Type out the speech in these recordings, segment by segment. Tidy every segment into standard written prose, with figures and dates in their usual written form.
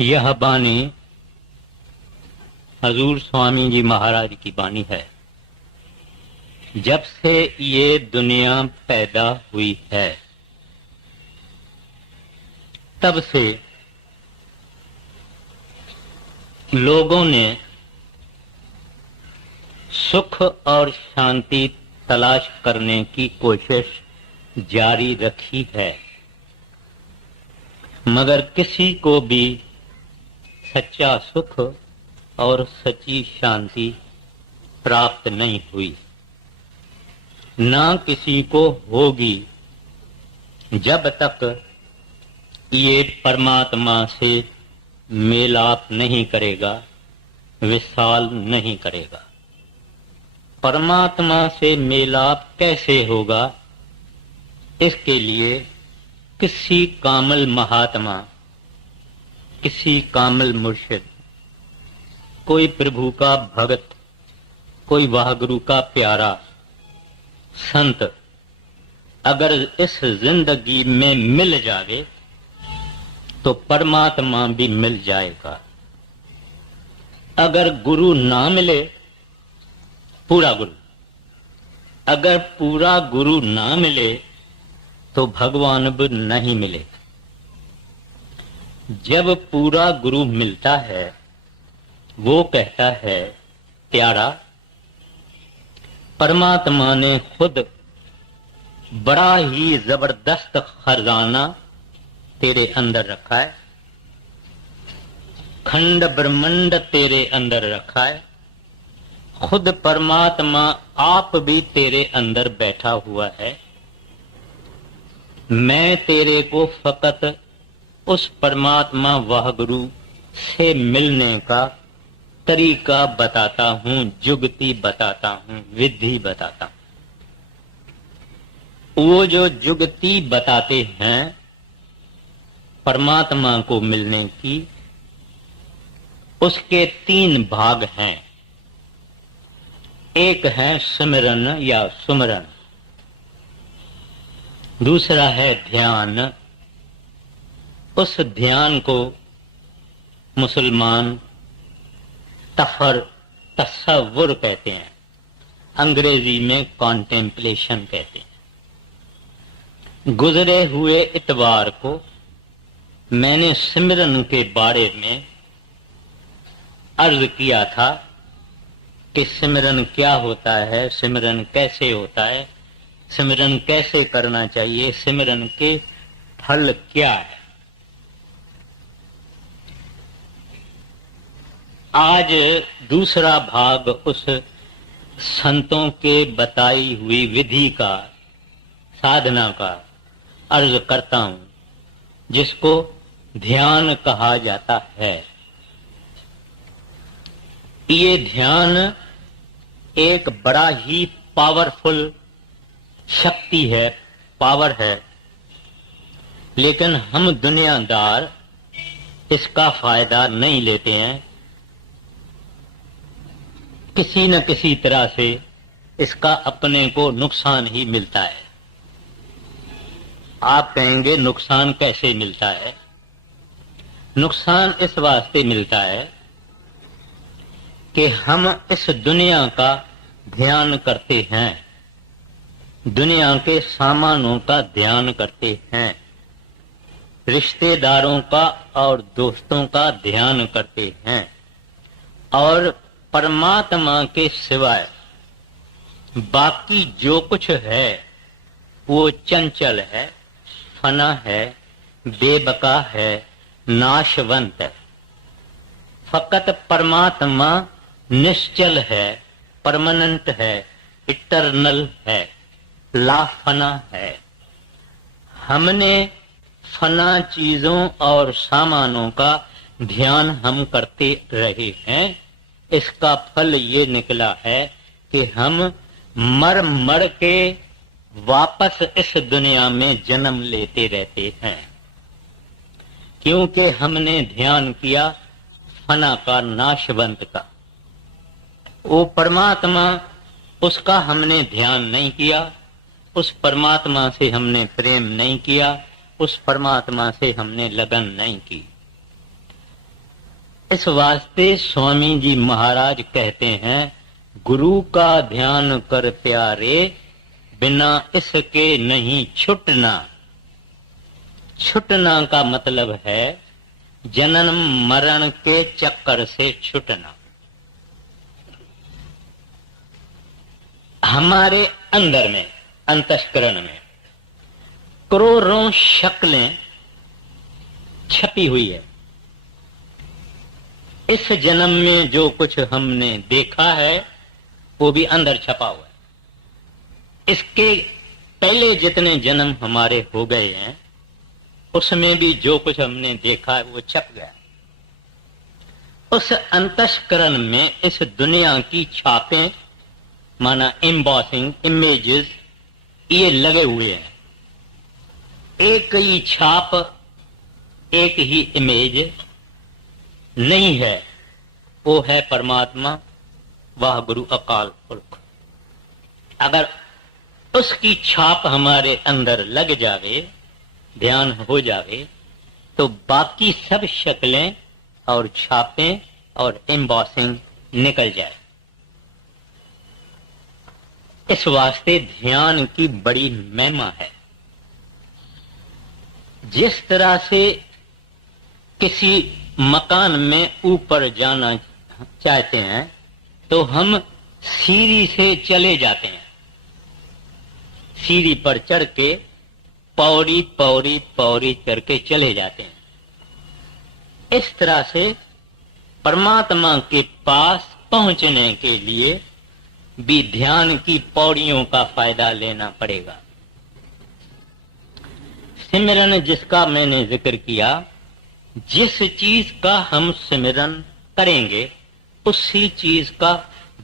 यह बानी हजूर स्वामी जी महाराज की बानी है। जब से ये दुनिया पैदा हुई है तब से लोगों ने सुख और शांति तलाश करने की कोशिश जारी रखी है, मगर किसी को भी सच्चा सुख और सच्ची शांति प्राप्त नहीं हुई, ना किसी को होगी जब तक ये परमात्मा से मेलाप नहीं करेगा, विशाल नहीं करेगा। परमात्मा से मेलाप कैसे होगा, इसके लिए किसी कामल महात्मा, किसी कामल मुर्शिद, कोई प्रभु का भगत, कोई वाहगुरु का प्यारा संत अगर इस जिंदगी में मिल जावे तो परमात्मा भी मिल जाएगा। अगर गुरु ना मिले, पूरा गुरु, अगर पूरा गुरु ना मिले तो भगवान भी नहीं मिले। जब पूरा गुरु मिलता है वो कहता है, प्यारा, परमात्मा ने खुद बड़ा ही जबरदस्त खजाना तेरे अंदर रखा है, खंड ब्रह्मांड तेरे अंदर रखा है। खुद परमात्मा आप भी तेरे अंदर बैठा हुआ है। मैं तेरे को फकत उस परमात्मा वाहगुरु से मिलने का तरीका बताता हूं, जुगती बताता हूं, विधि बताता हूं। वो जो जुगती बताते हैं परमात्मा को मिलने की, उसके 3 भाग हैं। एक है सिमरन या सुमरन, दूसरा है ध्यान। उस ध्यान को मुसलमान तसव्वुर कहते हैं, अंग्रेजी में कॉन्टेम्पलेशन कहते हैं। गुजरे हुए इतवार को मैंने सिमरन के बारे में अर्ज किया था कि सिमरन क्या होता है, सिमरन कैसे होता है, सिमरन कैसे करना चाहिए, सिमरन के फल क्या है। आज दूसरा भाग उस संतों के बताई हुई विधि का, साधना का अर्ज करता हूं, जिसको ध्यान कहा जाता है। ये ध्यान एक बड़ा ही पावरफुल शक्ति है, पावर है, लेकिन हम दुनियादार इसका फायदा नहीं लेते हैं। किसी न किसी तरह से इसका अपने को नुकसान ही मिलता है। आप कहेंगे नुकसान कैसे मिलता है? नुकसान इस वास्ते मिलता है कि हम इस दुनिया का ध्यान करते हैं, दुनिया के सामानों का ध्यान करते हैं, रिश्तेदारों का और दोस्तों का ध्यान करते हैं, और परमात्मा के सिवाय बाकी जो कुछ है वो चंचल है, फना है, बेबका है, नाशवंत है। फकत परमात्मा निश्चल है, परमानेंट है, इटरनल है, लाफना है। हमने फना चीजों और सामानों का ध्यान हम करते रहे हैं। इसका फल ये निकला है कि हम मर मर के वापस इस दुनिया में जन्म लेते रहते हैं, क्योंकि हमने ध्यान किया फना का, नाशवंत का। वो परमात्मा, उसका हमने ध्यान नहीं किया, उस परमात्मा से हमने प्रेम नहीं किया, उस परमात्मा से हमने लगन नहीं की। इस वास्ते स्वामी जी महाराज कहते हैं, गुरु का ध्यान कर प्यारे, बिना इसके नहीं छुटना। छुटना का मतलब है जन्म मरण के चक्कर से छुटना। हमारे अंदर में, अंतःकरण में करोड़ों शक्लें छपी हुई है। इस जन्म में जो कुछ हमने देखा है वो भी अंदर छपा हुआ है। इसके पहले जितने जन्म हमारे हो गए हैं उसमें भी जो कुछ हमने देखा है वो छप गया। उस अंतःकरण में इस दुनिया की छापें, माना एम्बॉसिंग, इमेजेस, ये लगे हुए हैं। एक ही छाप, एक ही इमेज नहीं है, वो है परमात्मा, वह गुरु अकाल पुरख। अगर उसकी छाप हमारे अंदर लग जावे, ध्यान हो जावे, तो बाकी सब शक्लें और छापें और एम्बॉसिंग निकल जाए। इस वास्ते ध्यान की बड़ी महिमा है। जिस तरह से किसी मकान में ऊपर जाना चाहते हैं तो हम सीढ़ी से चले जाते हैं, सीढ़ी पर चढ़ के पौड़ी पौड़ी पौड़ी चढ़ के चले जाते हैं। इस तरह से परमात्मा के पास पहुंचने के लिए भी ध्यान की पौड़ियों का फायदा लेना पड़ेगा। सिमरन जिसका मैंने जिक्र किया, जिस चीज का हम सिमरन करेंगे उसी चीज का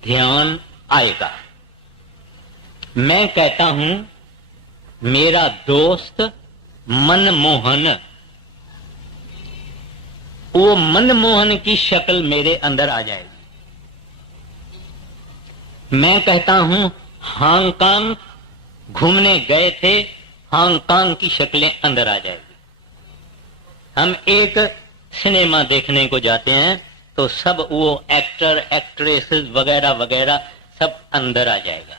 ध्यान आएगा। मैं कहता हूं मेरा दोस्त मनमोहन, वो मनमोहन की शक्ल मेरे अंदर आ जाएगी। मैं कहता हूं हांगकांग घूमने गए थे, हांगकांग की शक्लें अंदर आ जाएगी। हम एक सिनेमा देखने को जाते हैं तो सब वो एक्टर, एक्ट्रेसेस वगैरह वगैरह सब अंदर आ जाएगा।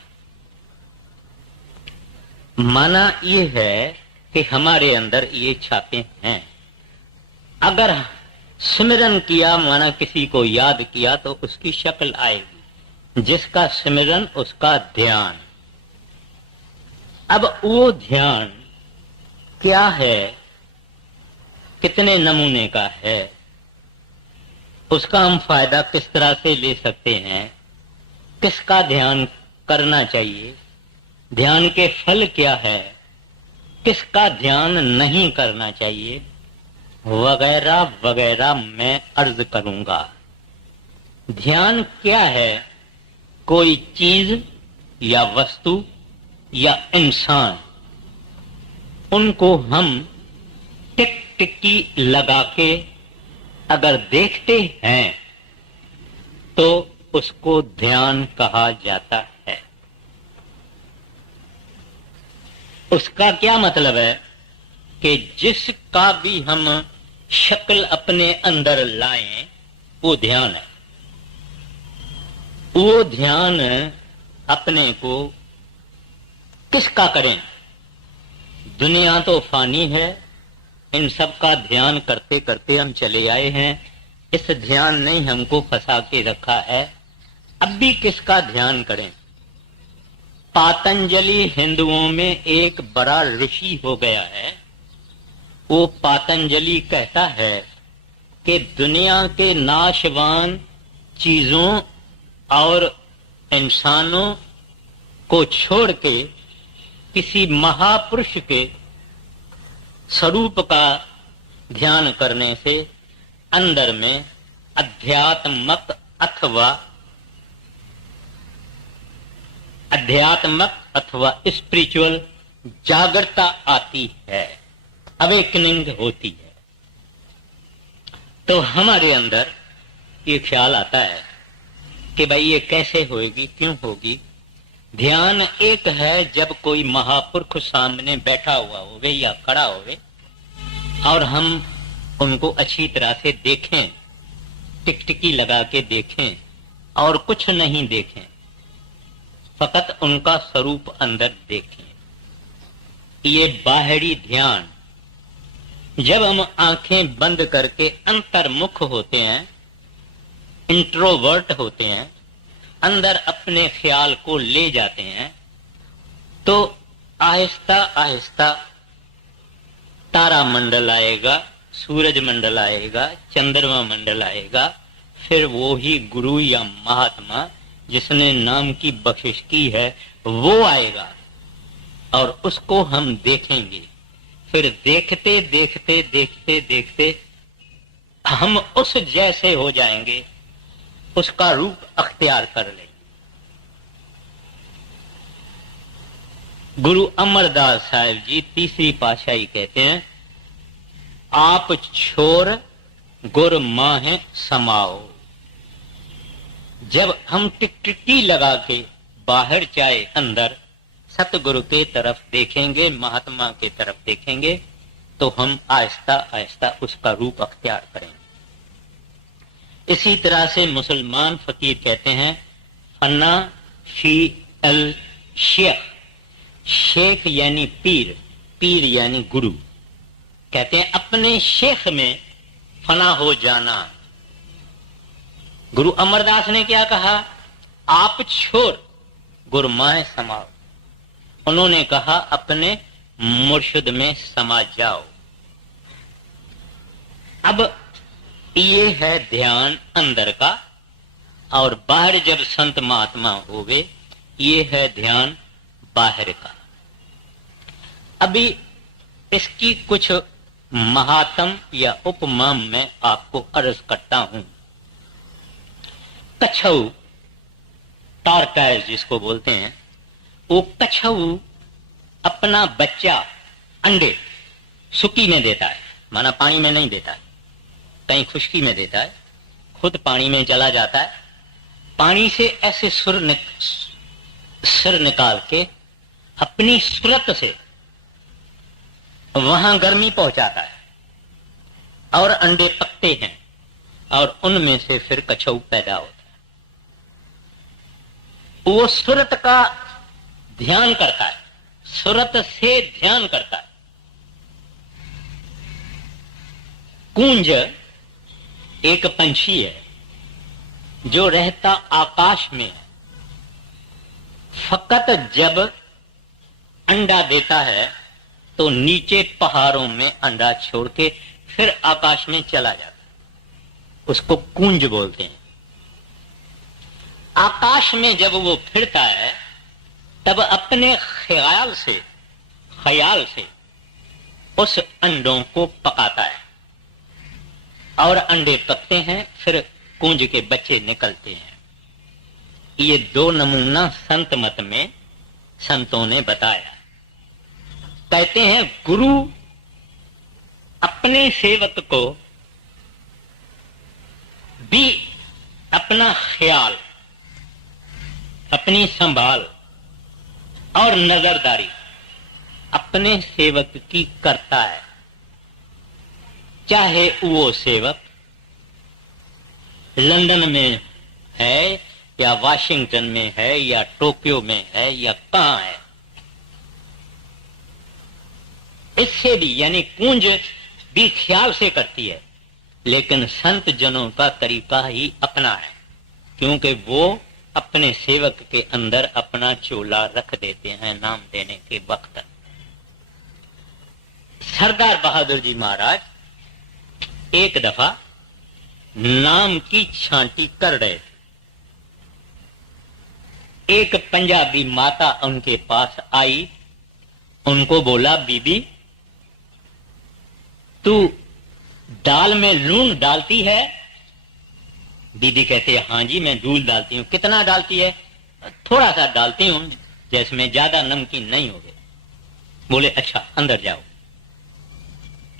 माना ये है कि हमारे अंदर ये छापे हैं। अगर सिमरन किया, माना किसी को याद किया, तो उसकी शक्ल आएगी। जिसका सिमरन उसका ध्यान। अब वो ध्यान क्या है, कितने नमूने का है, उसका हम फायदा किस तरह से ले सकते हैं, किसका ध्यान करना चाहिए, ध्यान के फल क्या है, किसका ध्यान नहीं करना चाहिए, वगैरह वगैरह मैं अर्ज करूंगा। ध्यान क्या है? कोई चीज या वस्तु या इंसान, उनको हम टिक टिक्की लगा के अगर देखते हैं तो उसको ध्यान कहा जाता है। उसका क्या मतलब है कि जिसका भी हम शक्ल अपने अंदर लाएं वो ध्यान है। वो ध्यान अपने को किसका करें? दुनिया तो फानी है, इन सब का ध्यान करते करते हम चले आए हैं। इस ध्यान ने हमको फंसा के रखा है। अब भी किसका ध्यान करें? पातंजलि हिंदुओं में एक बड़ा ऋषि हो गया है। वो पातंजलि कहता है कि दुनिया के नाशवान चीजों और इंसानों को छोड़ के किसी महापुरुष के स्वरूप का ध्यान करने से अंदर में अध्यात्मक अथवा स्पिरिचुअल जागृतता आती है, अवेकनिंग होती है। तो हमारे अंदर ये ख्याल आता है कि भाई ये कैसे होगी, क्यों होगी। ध्यान एक है जब कोई महापुरुष सामने बैठा हुआ होवे या खड़ा होवे और हम उनको अच्छी तरह से देखें टिकटिकी लगा के देखें और कुछ नहीं देखें, फकत उनका स्वरूप अंदर देखें। ये बाहरी ध्यान, जब हम आंखें बंद करके अंतर्मुख होते हैं, इंट्रोवर्ट होते हैं, अंदर अपने ख्याल को ले जाते हैं, तो आहिस्ता आहिस्ता तारा मंडल आएगा, सूरज मंडल आएगा, चंद्रमा मंडल आएगा, फिर वो ही गुरु या महात्मा जिसने नाम की बख्शिश की है वो आएगा और उसको हम देखेंगे। फिर देखते देखते देखते देखते हम उस जैसे हो जाएंगे, उसका रूप अख्तियार कर लेंगे। गुरु अमरदास साहिब जी तीसरी पातशाही कहते हैं, आप छोर गुर माहे समाओ। जब हम टिकटिकी लगा के बाहर जाए अंदर सतगुरु के तरफ देखेंगे, महात्मा के तरफ देखेंगे, तो हम आहिस्ता आहिस्ता उसका रूप अख्तियार करेंगे। इसी तरह से मुसलमान फकीर कहते हैं, फना फी अल शेख, शेख यानी पीर, पीर यानी गुरु। कहते हैं अपने शेख में फना हो जाना। गुरु अमरदास ने क्या कहा? आप छोर गुरमाए समाओ। उन्होंने कहा अपने मुर्शिद में समा जाओ। अब ये है ध्यान अंदर का, और बाहर जब संत महात्मा होवे ये है ध्यान बाहर का। अभी इसकी कुछ महात्म या उपमा मैं आपको अर्ज करता हूं। कछऊ, टॉर्टाइज जिसको बोलते हैं, वो कछऊ अपना बच्चा अंडे सुकी में देता है, माना पानी में नहीं देता है, कहीं खुश्की में देता है, खुद पानी में चला जाता है, पानी से ऐसे सिर निकाल के अपनी सूरत से वहां गर्मी पहुंचाता है और अंडे पकते हैं और उनमें से फिर कछऊ पैदा होता है। वो सूरत का ध्यान करता है, सूरत से ध्यान करता है। कूंज एक पंछी है जो रहता आकाश में, फकत जब अंडा देता है तो नीचे पहाड़ों में अंडा छोड़ के फिर आकाश में चला जाता है, उसको कूंज बोलते हैं। आकाश में जब वो फिरता है तब अपने ख्याल से उस अंडों को पकाता है और अंडे पकते हैं, फिर कूंज के बच्चे निकलते हैं। ये दो नमूना संत मत में संतों ने बताया। कहते हैं गुरु अपने सेवक को भी अपना ख्याल, अपनी संभाल और नजरदारी अपने सेवक की करता है, चाहे वो सेवक लंदन में है या वाशिंगटन में है या टोक्यो में है या कहां है। इससे भी यानी कूंज भी ख्याल से करती है, लेकिन संत जनों का तरीका ही अपना है, क्योंकि वो अपने सेवक के अंदर अपना चोला रख देते हैं नाम देने के वक्त। सरदार बहादुर जी महाराज एक दफा नाम की छांटी कर रहे थे। एक पंजाबी माता उनके पास आई, उनको बोला, बीबी तू दाल में लून डालती है? दीदी कहते हैं हाँ जी मैं दूध डालती हूँ। कितना डालती है? थोड़ा सा डालती हूँ, जिसमें ज्यादा नमकीन नहीं होगे। बोले अच्छा अंदर जाओ।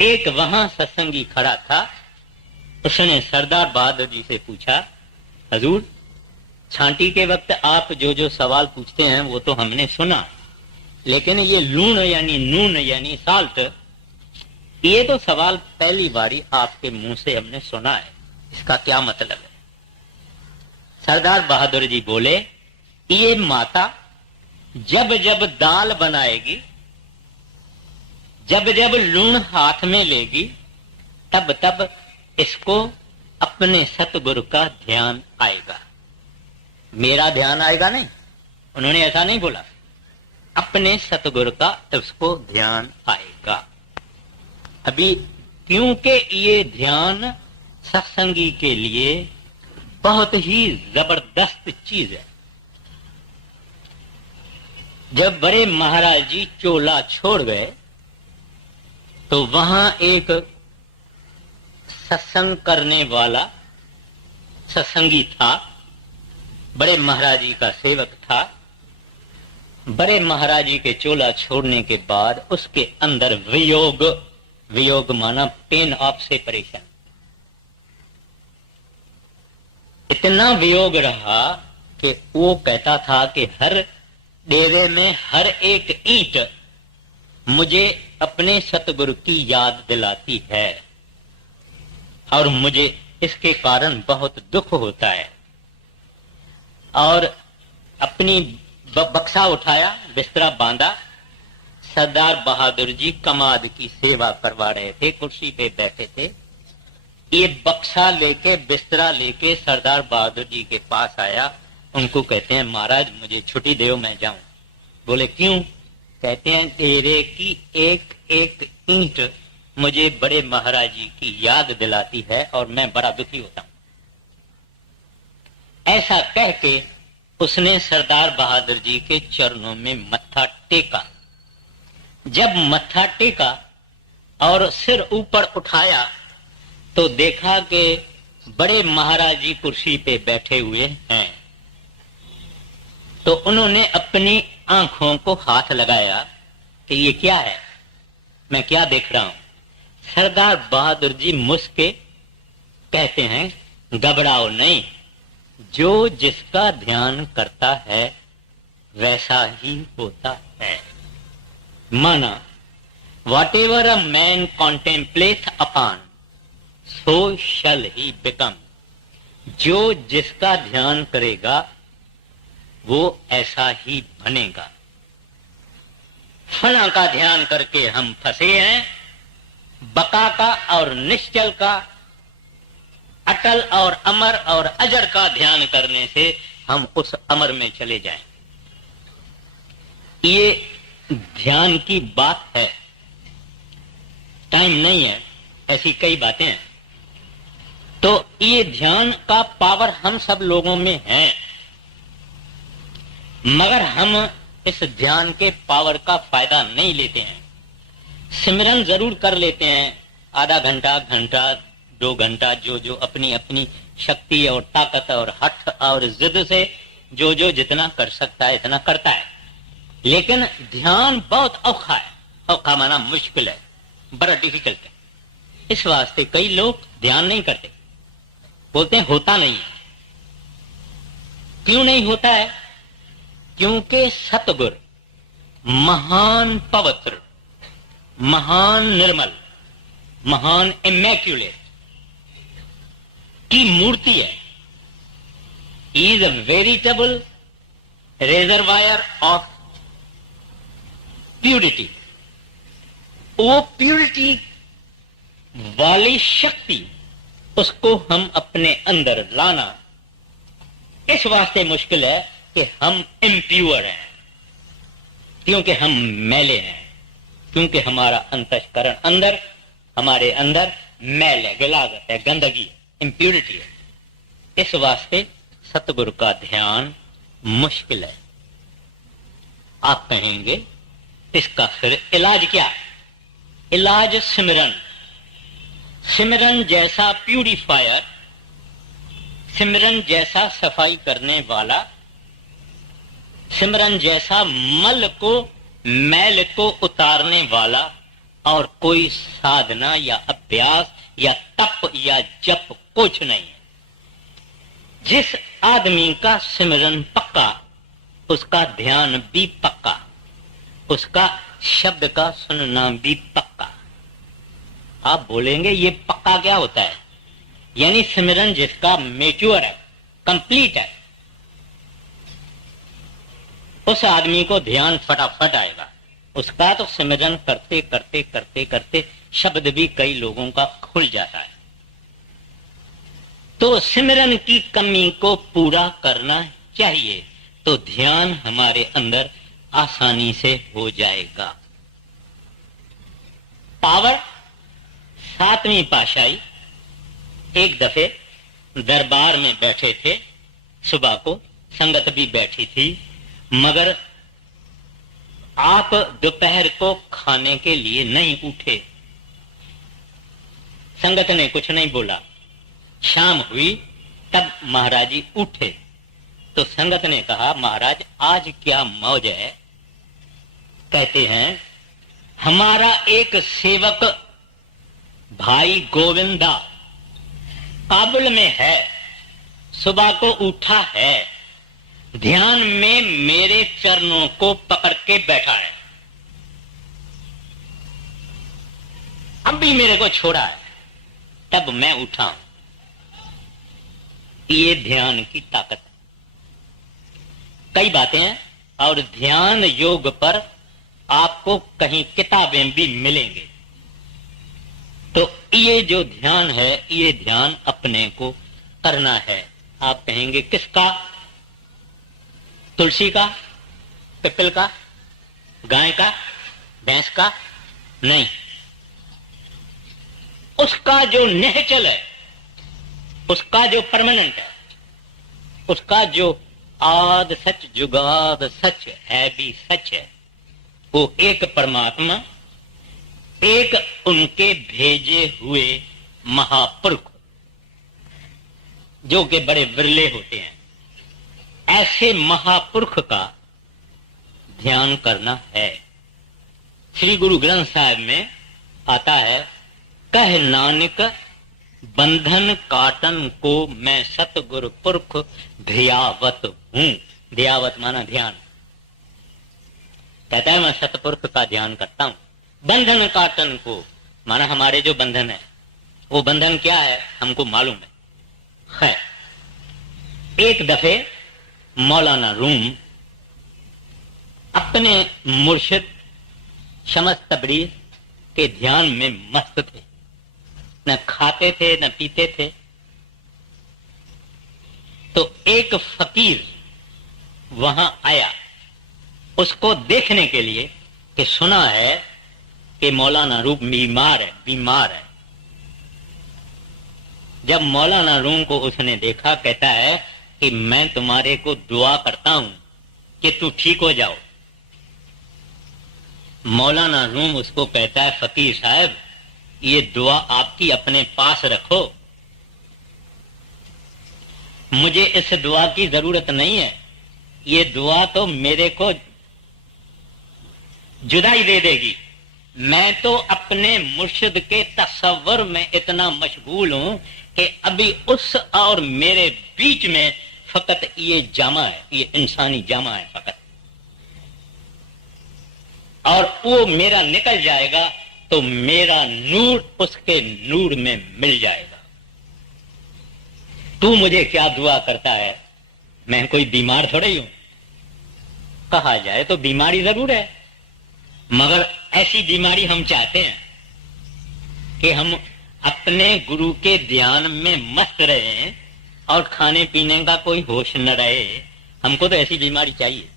एक वहां सत्संगी खड़ा था, उसने सरदार बहादुर जी से पूछा, हजूर छांटी के वक्त आप जो जो सवाल पूछते हैं वो तो हमने सुना, लेकिन ये लूण यानी नून यानी साल्ट, ये तो सवाल पहली बारी आपके मुंह से हमने सुना है। इसका क्या मतलब है? सरदार बहादुर जी बोले, ये माता जब जब दाल बनाएगी, जब जब लूण हाथ में लेगी, तब तब इसको अपने सतगुरु का ध्यान आएगा। मेरा ध्यान आएगा नहीं, उन्होंने ऐसा नहीं बोला, अपने सतगुरु का उसको ध्यान आएगा। अभी क्योंकि ये ध्यान सत्संगी के लिए बहुत ही जबरदस्त चीज है। जब बड़े महाराज जी चोला छोड़ गए तो वहां एक सत्संग करने वाला सत्संगी था, बड़े महाराज जी का सेवक था। बड़े महाराज जी के चोला छोड़ने के बाद उसके अंदर वियोग, वियोग माना पेन ऑफ सेपरेशन, इतना वियोग रहा कि वो कहता था कि हर डेरे में हर एक ईंट मुझे अपने सतगुरु की याद दिलाती है और मुझे इसके कारण बहुत दुख होता है। और अपनी बक्सा उठाया, बिस्तरा बांधा, सरदार बहादुर जी कमाद की सेवा करवा रहे थे, कुर्सी पे बैठे थे। ये बक्सा लेके, बिस्तरा लेके सरदार बहादुर जी के पास आया। उनको कहते हैं, महाराज मुझे छुट्टी दो, मैं जाऊं। बोले क्यों? कहते हैं, डेरे की एक एक ईंट मुझे बड़े महाराज जी की याद दिलाती है और मैं बड़ा दुखी होता हूं। ऐसा कह के उसने सरदार बहादुर जी के चरणों में मत्था टेका। जब मत्था टेका और सिर ऊपर उठाया तो देखा कि बड़े महाराज जी कुर्सी पे बैठे हुए हैं। तो उन्होंने अपनी आंखों को हाथ लगाया कि ये क्या है, मैं क्या देख रहा हूं। सरदार बहादुर जी मुस्के कहते हैं, घबराओ नहीं, जो जिसका ध्यान करता है वैसा ही होता है। माना, whatever a man contemplates upon, so shall he become। जो जिसका ध्यान करेगा वो ऐसा ही बनेगा। फना का ध्यान करके हम फंसे हैं, बका का और निश्चल का, अटल और अमर और अजर का ध्यान करने से हम उस अमर में चले जाएं। ये ध्यान की बात है, टाइम नहीं है, ऐसी कई बातें हैं। तो ये ध्यान का पावर हम सब लोगों में है, मगर हम इस ध्यान के पावर का फायदा नहीं लेते हैं। सिमरन जरूर कर लेते हैं, आधा घंटा, घंटा, 2 घंटा, जो जो अपनी अपनी शक्ति और ताकत और हठ और जिद से जो जो जितना कर सकता है इतना करता है। लेकिन ध्यान बहुत औखा है, औखा माना मुश्किल है, बड़ा डिफिकल्ट है। इस वास्ते कई लोग ध्यान नहीं करते, बोलते हैं होता नहीं है। क्यों नहीं होता है? क्योंकि सतगुर महान पवित्र, महान निर्मल, महान इमैक्युलेट की मूर्ति है। Is a veritable reservoir of purity. वो प्यूरिटी वाली शक्ति, उसको हम अपने अंदर लाना इस वास्ते मुश्किल है कि हम इम्प्योर हैं, क्योंकि हम मैले हैं, क्योंकि हमारा अंतःकरण अंदर, हमारे अंदर मैल है, गिलागत है, गंदगी है, इम्प्योरिटी है। इस वास्ते सतगुरु का ध्यान मुश्किल है। आप कहेंगे इसका फिर इलाज क्या है? इलाज सिमरन। सिमरन जैसा प्यूरिफायर, सिमरन जैसा सफाई करने वाला, सिमरन जैसा मल को, मैल को उतारने वाला और कोई साधना या अभ्यास या तप या जप कुछ नहीं है। जिस आदमी का सिमरन पक्का, उसका ध्यान भी पक्का, उसका शब्द का सुनना भी पक्का। आप बोलेंगे ये पक्का क्या होता है? यानी सिमरन जिसका मेच्योर है, कंप्लीट है, उस आदमी को ध्यान फटाफट आएगा। उसका तो सिमरन करते करते करते करते शब्द भी कई लोगों का खुल जाता है। तो सिमरन की कमी को पूरा करना चाहिए तो ध्यान हमारे अंदर आसानी से हो जाएगा। पावर 7वीं पातशाही एक दफे दरबार में बैठे थे, सुबह को संगत भी बैठी थी, मगर आप दोपहर को खाने के लिए नहीं उठे। संगत ने कुछ नहीं बोला। शाम हुई तब महाराज जी उठे तो संगत ने कहा, महाराज आज क्या मौज है? कहते हैं, हमारा एक सेवक भाई गोविंदा काबुल में है, सुबह को उठा है, ध्यान में मेरे चरणों को पकड़ के बैठा है, अब भी मेरे को छोड़ा है, तब मैं उठा हूं। ये ध्यान की ताकत है। कई बातें हैं और ध्यान योग पर आपको कहीं किताबें भी मिलेंगे। तो ये जो ध्यान है, ये ध्यान अपने को करना है। आप कहेंगे किसका? तुलसी का, पिपल का, गाय का, भैंस का? नहीं, उसका जो नेचल है, उसका जो परमानेंट है, उसका जो आद सच जुगाद सच है भी सच है, वो एक परमात्मा, एक उनके भेजे हुए महापुरुष जो कि बड़े विरले होते हैं, ऐसे महापुरुष का ध्यान करना है। श्री गुरु ग्रंथ साहिब में आता है, कह नानक बंधन काटन को मैं सतगुरु पुरख ध्यावत हूं। ध्यावत माना ध्यान। कहता है मैं सतपुरुष का ध्यान करता हूं। बंधन काटन को माना हमारे जो बंधन है, वो बंधन क्या है हमको मालूम है। एक दफे मौलाना रूम अपने मुर्शिद शमस तबरीज के ध्यान में मस्त थे, न खाते थे न पीते थे। तो एक फकीर वहां आया उसको देखने के लिए कि सुना है कि मौलाना रूम बीमार है। जब मौलाना रूम को उसने देखा, कहता है कि मैं तुम्हारे को दुआ करता हूं कि तू ठीक हो जाओ। मौलाना रूम उसको कहता है, फकीर साहब ये दुआ आपकी अपने पास रखो, मुझे इस दुआ की जरूरत नहीं है। ये दुआ तो मेरे को जुदाई दे देगी। मैं तो अपने मुर्शिद के तसव्वुर में इतना मशगूल हूं कि अभी उस और मेरे बीच में फकत ये जामा है, ये इंसानी जामा है फकत, और वो मेरा निकल जाएगा तो मेरा नूर उसके नूर में मिल जाएगा। तू मुझे क्या दुआ करता है? मैं कोई बीमार थोड़े ही हूं। कहा जाए तो बीमारी जरूर है, मगर ऐसी बीमारी हम चाहते हैं कि हम अपने गुरु के ध्यान में मस्त रहे और खाने पीने का कोई होश न रहे। हमको तो ऐसी बीमारी चाहिए।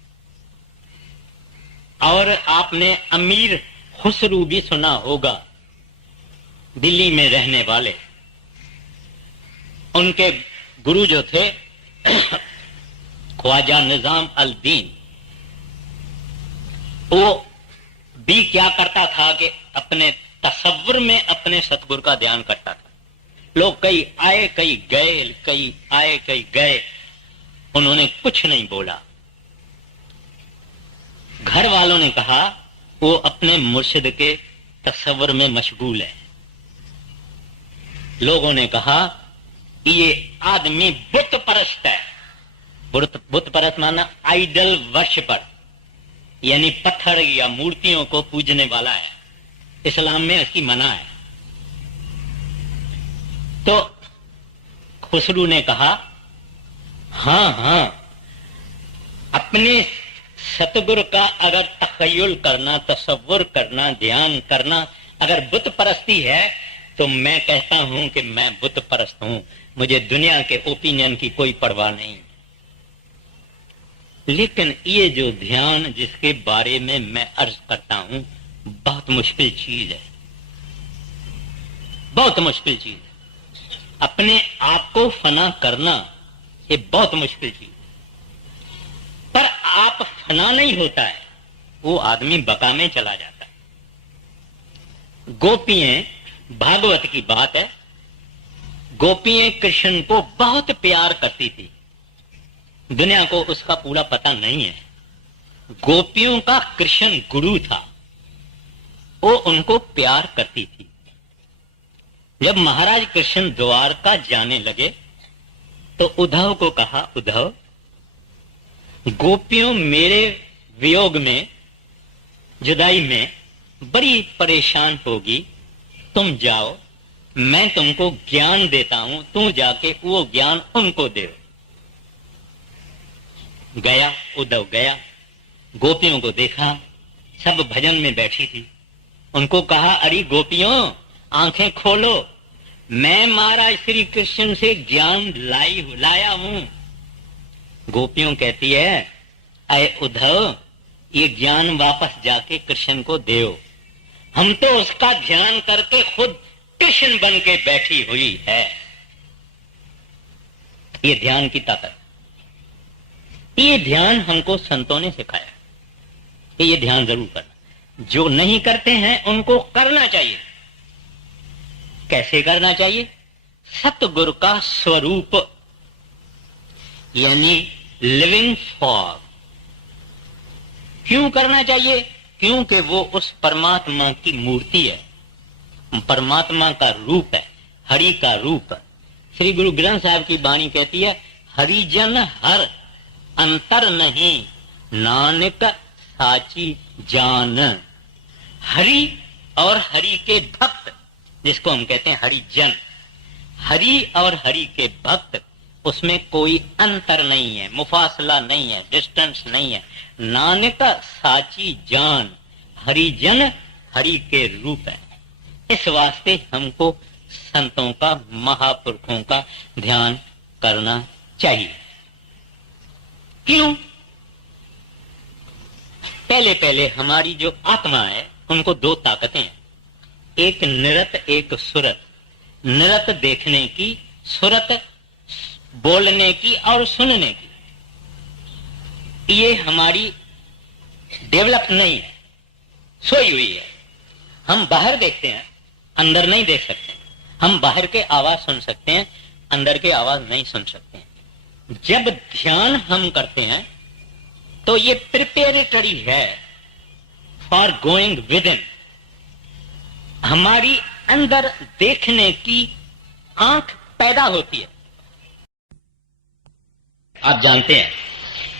और आपने अमीर खुसरू भी सुना होगा, दिल्ली में रहने वाले। उनके गुरु जो थे ख्वाजा निजाम अल दीन, वो भी क्या करता था कि अपने तसव्वुर में अपने सतगुरु का ध्यान करता था। लोग कई आए कई गए, कई आए कई गए, उन्होंने कुछ नहीं बोला। घर वालों ने कहा वो अपने मुर्शिद के तसव्वुर में मशगूल है। लोगों ने कहा ये आदमी बुत परस्त है। बुत परस्त माना आइडल वर्शिपर, यानी पत्थर या मूर्तियों को पूजने वाला है। इस्लाम में इसकी मना है। तो खुसरू ने कहा, हाँ हाँ, अपने सतगुरु का अगर तखय्युल करना, तसव्वुर करना, ध्यान करना अगर बुत परस्ती है तो मैं कहता हूं कि मैं बुत परस्त हूं, मुझे दुनिया के ओपिनियन की कोई परवाह नहीं। लेकिन ये जो ध्यान जिसके बारे में मैं अर्ज करता हूं, बहुत मुश्किल चीज है, बहुत मुश्किल चीज है। अपने आप को फना करना ये बहुत मुश्किल चीज है। पर आप फना नहीं होता है, वो आदमी बका में चला जाता है। गोपियां, भागवत की बात है, गोपियां कृष्ण को बहुत प्यार करती थी। दुनिया को उसका पूरा पता नहीं है। गोपियों का कृष्ण गुरु था, वो उनको प्यार करती थी। जब महाराज कृष्ण द्वारका जाने लगे तो उद्धव को कहा, उद्धव, गोपियों मेरे वियोग में, जुदाई में बड़ी परेशान होगी, तुम जाओ, मैं तुमको ज्ञान देता हूं, तू जाके वो ज्ञान उनको दे। गया, उद्धव गया, गोपियों को देखा, सब भजन में बैठी थी। उनको कहा, अरे गोपियों आंखें खोलो, मैं महाराज श्री कृष्ण से ज्ञान लाया हूं। गोपियों कहती है, अरे उद्धव, ये ज्ञान वापस जाके कृष्ण को देओ, हम तो उसका ध्यान करके खुद कृष्ण बन के बैठी हुई है। ये ध्यान की ताकत, ये ध्यान हमको संतों ने सिखाया कि ये ध्यान जरूर करना। जो नहीं करते हैं उनको करना चाहिए। कैसे करना चाहिए? सतगुरु का स्वरूप यानी लिविंग फॉर्म। क्यों करना चाहिए? क्योंकि वो उस परमात्मा की मूर्ति है, परमात्मा का रूप है, हरि का रूप है। श्री गुरु ग्रंथ साहब की वाणी कहती है, हरिजन हर अंतर नहीं, नानक साची जान। हरि और हरि के भक्त, जिसको हम कहते हैं हरिजन, हरि और हरि के भक्त, उसमें कोई अंतर नहीं है, मुफासला नहीं है, डिस्टेंस नहीं है। नानक साची जान, हरिजन हरि के रूप है। इस वास्ते हमको संतों का, महापुरुषों का ध्यान करना चाहिए। क्यों? पहले पहले हमारी जो आत्मा है उनको दो ताकतें हैं, एक निरत एक सुरत। निरत देखने की, सुरत बोलने की और सुनने की। ये हमारी डेवलप नहीं है, सोई हुई है। हम बाहर देखते हैं, अंदर नहीं देख सकते। हम बाहर के आवाज सुन सकते हैं, अंदर के आवाज नहीं सुन सकते हैं। जब ध्यान हम करते हैं तो ये प्रिपेरेटरी है फॉर गोइंग विद इन। हमारी अंदर देखने की आंख पैदा होती है। आप जानते हैं,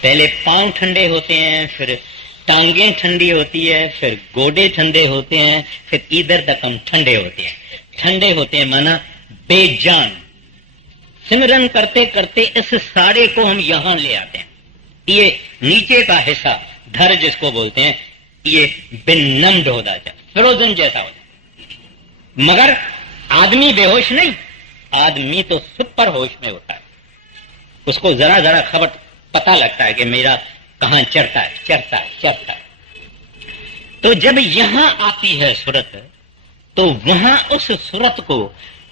पहले पांव ठंडे होते हैं, फिर टांगें ठंडी होती है, फिर गोडे ठंडे होते हैं, फिर इधर तक हम ठंडे होते हैं। ठंडे होते हैं माना बेजान। सिमरन करते करते इस सारे को हम यहां ले आते हैं। ये नीचे का हिस्सा, धर जिसको बोलते हैं, ये बेनम्ड हो जाता है, फ्रोजन जैसा हो जाता। मगर आदमी बेहोश नहीं, आदमी तो सुपर होश में होता है। उसको जरा जरा खबर पता लगता है कि मेरा कहां चढ़ता है, चढ़ता है, चढ़ता है। तो जब यहां आती है सूरत, तो वहां उस सूरत को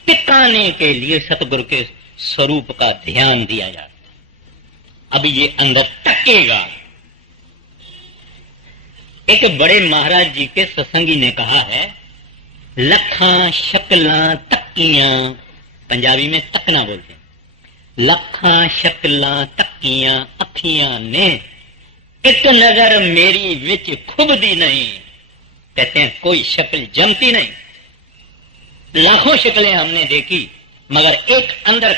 टिकाने के लिए सतगुरु के स्वरूप का ध्यान दिया जाता है। अब ये अंदर टकेगा। एक बड़े महाराज जी के सत्संगी ने कहा है, लखा शकला तक्कियां, पंजाबी में तकना बोलते हैं, लखा शकला तक्कियां अखियां ने एक नजर मेरी विच खुबदी नहीं। कहते हैं कोई शक्ल जमती नहीं, लाखों शक्लें हमने देखी मगर एक अंदर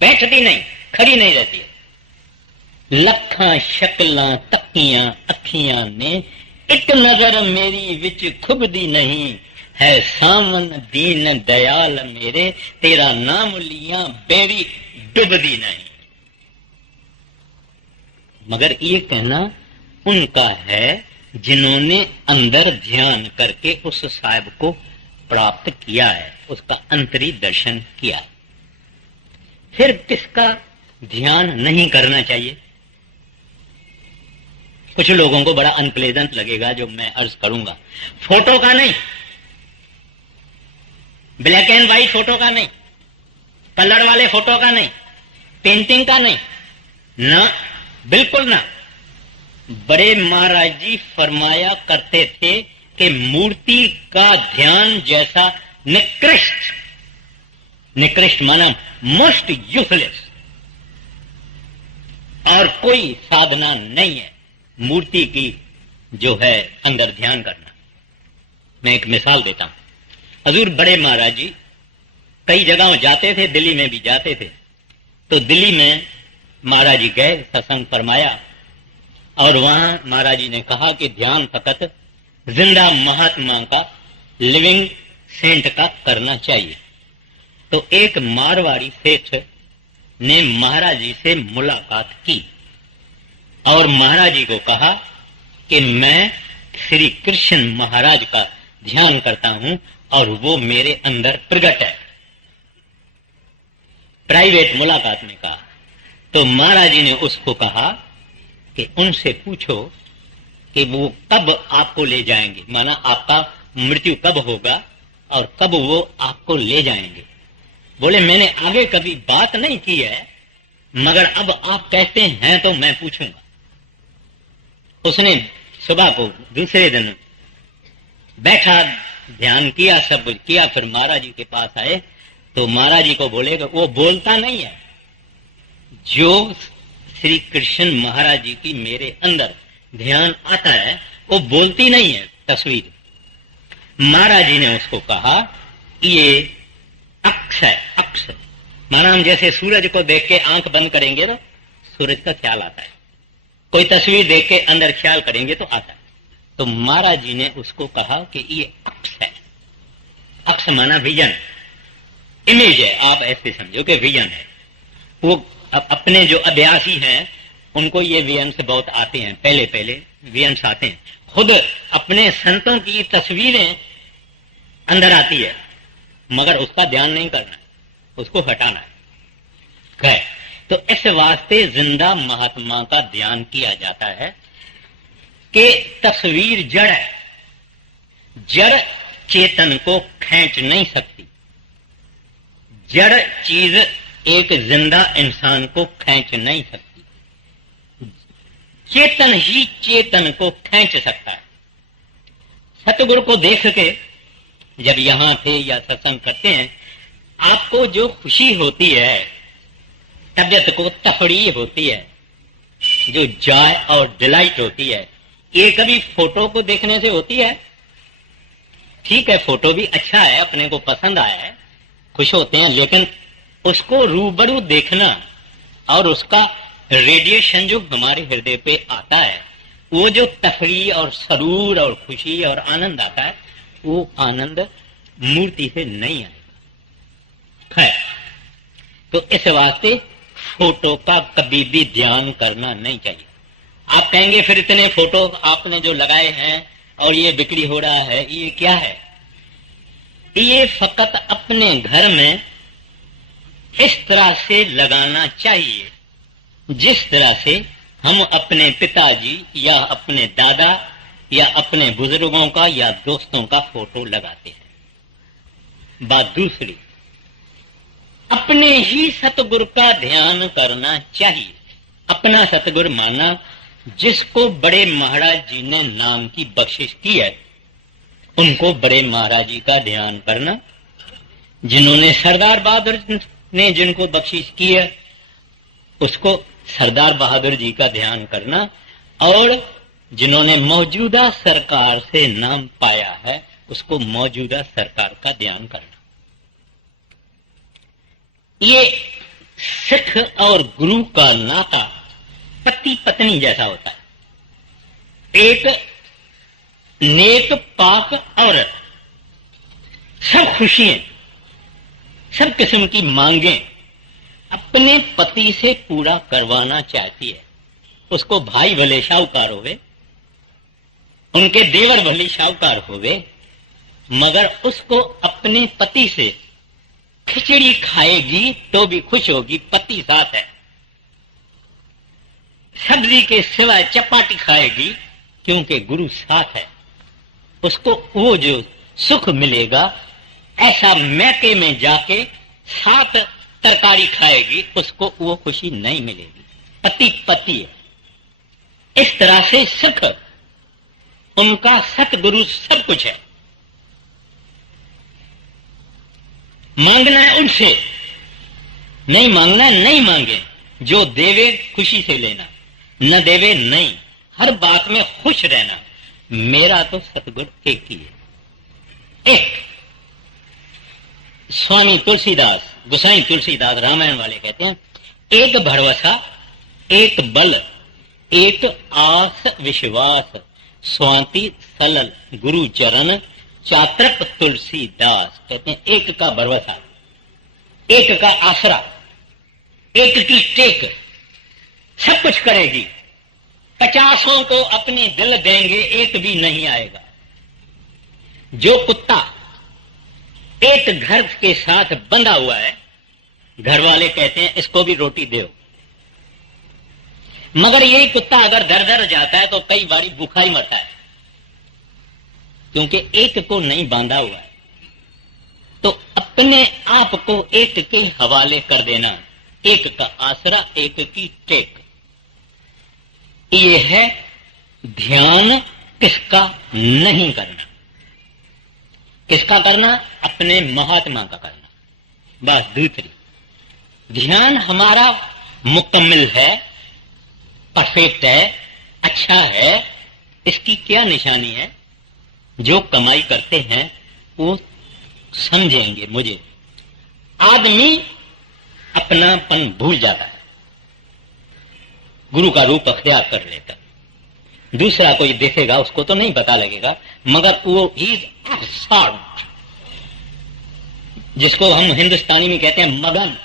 बैठती नहीं, खड़ी नहीं रहती है। लखा शकला तक्कियां अखियां ने एक नजर मेरी विच खुबदी नहीं, है सावन दीन दयाल मेरे, तेरा नाम लिया बेड़ी डुबदी नहीं। मगर ये कहना उनका है जिन्होंने अंदर ध्यान करके उस साहिब को प्राप्त किया है, उसका अंतरी दर्शन किया। फिर किसका ध्यान नहीं करना चाहिए? कुछ लोगों को बड़ा अनप्लेजेंट लगेगा जो मैं अर्ज करूंगा। फोटो का नहीं, ब्लैक एंड व्हाइट फोटो का नहीं, कलर वाले फोटो का नहीं, पेंटिंग का नहीं, ना, बिल्कुल ना। बड़े महाराज जी फरमाया करते थे कि मूर्ति का ध्यान जैसा निकृष्ट, निकृष्ट माना मोस्ट यूजलेस, और कोई साधना नहीं है मूर्ति की जो है अंदर ध्यान करना। मैं एक मिसाल देता हूं। हजूर बड़े महाराज जी कई जगहों जाते थे, दिल्ली में भी जाते थे। तो दिल्ली में महाराज जी गए, सत्संग फरमाया, और वहां महाराज जी ने कहा कि ध्यान फकत जिंदा महात्मा का, लिविंग सेंट का करना चाहिए। तो एक मारवाड़ी सेठ ने महाराज जी से मुलाकात की और महाराज जी को कहा कि मैं श्री कृष्ण महाराज का ध्यान करता हूं और वो मेरे अंदर प्रकट है। प्राइवेट मुलाकात में कहा। तो महाराज जी ने उसको कहा कि उनसे पूछो कि वो कब आपको ले जाएंगे, माना आपका मृत्यु कब होगा और कब वो आपको ले जाएंगे। बोले मैंने आगे कभी बात नहीं की है, मगर अब आप कहते हैं तो मैं पूछूंगा। उसने सुबह को दूसरे दिन बैठा, ध्यान किया, सब कुछ किया, फिर महाराज जी के पास आए तो महाराज जी को बोले कि वो बोलता नहीं है। जो श्री कृष्ण महाराज जी की मेरे अंदर ध्यान आता है वो बोलती नहीं है तस्वीर। महाराज जी ने उसको कहा ये अक्ष है, अक्ष माना हम जैसे सूरज को देख के आंख बंद करेंगे तो सूरज का ख्याल आता है, कोई तस्वीर देख के अंदर ख्याल करेंगे तो आता है। तो महाराज जी ने उसको कहा कि ये अक्ष है। अक्ष माना विजन, इमेज है, आप ऐसे समझो कि विजन है। वो अपने जो अभ्यासी हैं उनको ये विजन्स बहुत आते हैं, पहले पहले विजन्स आते हैं। खुद अपने संतों की तस्वीरें अंदर आती है, मगर उसका ध्यान नहीं करना, उसको हटाना है। तो इस वास्ते जिंदा महात्मा का ध्यान किया जाता है कि तस्वीर जड़ है, जड़ चेतन को खींच नहीं सकती। जड़ चीज एक जिंदा इंसान को खींच नहीं सकती, चेतन ही चेतन को खींच सकता है। सतगुरु को देख के जब यहां थे या सत्संग करते हैं, आपको जो खुशी होती है, तबियत को तफरीह होती है, जो जॉय और डिलाइट होती है, ये कभी फोटो को देखने से होती है? ठीक है, फोटो भी अच्छा है, अपने को पसंद आया है, खुश होते हैं, लेकिन उसको रूबरू देखना और उसका रेडिएशन जो हमारे हृदय पे आता है, वो जो तफरीह और सरूर और खुशी और आनंद आता है, वो आनंद मूर्ति से नहीं आएगा। है तो इस वास्ते फोटो का कभी भी ध्यान करना नहीं चाहिए। आप कहेंगे फिर इतने फोटो आपने जो लगाए हैं और ये बिक्री हो रहा है, ये क्या है? ये फकत अपने घर में इस तरह से लगाना चाहिए जिस तरह से हम अपने पिताजी या अपने दादा या अपने बुजुर्गों का या दोस्तों का फोटो लगाते हैं। बात दूसरी, अपने ही सतगुरु का ध्यान करना चाहिए। अपना सतगुरु माना जिसको बड़े महाराज जी ने नाम की बख्शिश की है, उनको बड़े महाराज जी का ध्यान करना। जिन्होंने सरदार बहादुर ने जिनको बख्शिश की है, उसको सरदार बहादुर जी का ध्यान करना, और जिन्होंने मौजूदा सरकार से नाम पाया है, उसको मौजूदा सरकार का ध्यान करना। ये सिख और गुरु का नाता पति पत्नी जैसा होता है। एक नेक पाक औरत सब खुशियां, सब किस्म की मांगें अपने पति से पूरा करवाना चाहती है। उसको भाई भले शाहूकार होवे, उनके देवर भले शाहूकार होवे, मगर उसको अपने पति से खिचड़ी खाएगी तो भी खुश होगी, पति साथ है। सब्जी के सिवाय चपाटी खाएगी क्योंकि गुरु साथ है। उसको वो जो सुख मिलेगा, ऐसा मैके में जाके साथ तरकारी खाएगी, उसको वो खुशी नहीं मिलेगी। पति पति है। इस तरह से सुख उनका सतगुरु सब कुछ है। मांगना है उनसे, नहीं मांगना नहीं मांगे, जो देवे खुशी से लेना, न देवे नहीं, हर बात में खुश रहना। मेरा तो सतगुरु एक ही है। एक स्वामी तुलसीदास, गोसाई तुलसीदास रामायण वाले कहते हैं, एक भरवसा, एक बल, एक आस विश्वास, स्वाति सलल गुरु चरण, चात्रक तुलसीदास। कहते हैं एक का भरवसा, एक का आसरा, एक की टेक, सब कुछ करेगी। 50 को अपने दिल देंगे, एक भी नहीं आएगा। जो कुत्ता एक घर के साथ बंधा हुआ है, घर वाले कहते हैं इसको भी रोटी दो, मगर यही कुत्ता अगर दर दर जाता है तो कई बारी भूखा ही मरता है, क्योंकि एक को नहीं बांधा हुआ है। तो अपने आप को एक के हवाले कर देना, एक का आसरा, एक की टेक, ये है ध्यान। किसका नहीं करना? किसका करना? अपने महात्मा का करना। बस दूसरी, ध्यान हमारा मुकम्मल है, परफेक्ट है, अच्छा है। इसकी क्या निशानी है? जो कमाई करते हैं वो समझेंगे मुझे। आदमी अपनापन भूल जाता है, गुरु का रूप अख्तियार कर लेता। दूसरा कोई देखेगा उसको तो नहीं पता लगेगा, मगर वो इज एब्सॉर्ब्ड, जिसको हम हिंदुस्तानी में कहते हैं मगन,